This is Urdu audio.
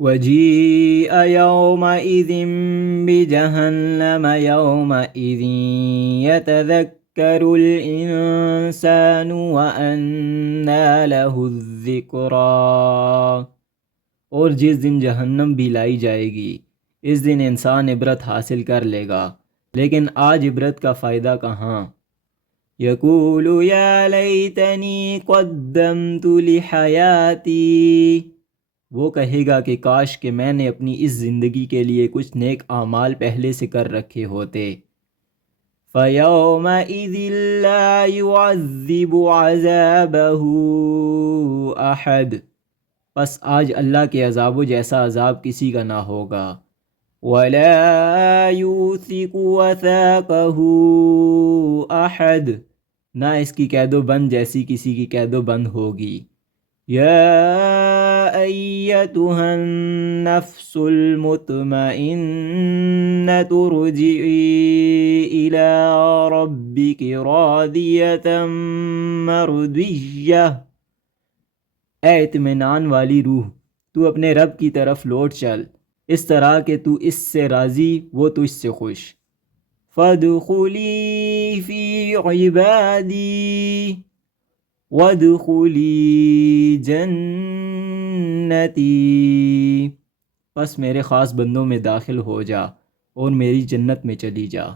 وجيء يومئذ بجهنم يومئذ يتذكر الإنسان وأنى له الذكرى، اور جس دن جہنم بھی لائی جائے گی اس دن انسان عبرت حاصل کر لے گا، لیکن آج عبرت کا فائدہ کہاں؟ یقول یا لیتنی قدمت لحیاتی، وہ کہے گا کہ کاش کہ میں نے اپنی اس زندگی کے لیے کچھ نیک اعمال پہلے سے کر رکھے ہوتے۔ فَيَوْمَئِذٍ لَا يُعَذِّبُ عَذَابَهُ أَحَدٌ، پس آج اللہ کے عذاب جیسا عذاب کسی کا نہ ہوگا۔ وَلَا يُوثِقُ وَثَاقَهُ أَحَدٌ، نہ اس کی قید و بند جیسی کسی کی قید و بند ہوگی۔ یا ایتھا النفس المطمئنۃ ارجعی الی ربک راضیۃ مرضیہ، اے اطمینان والی روح، تو اپنے رب کی طرف لوٹ چل اس طرح کہ تو اس سے راضی وہ تجھ سے خوش۔ فادخلی فی عبادی وادخلی جنتی، پس میرے خاص بندوں میں داخل ہو جا اور میری جنت میں چلی جا۔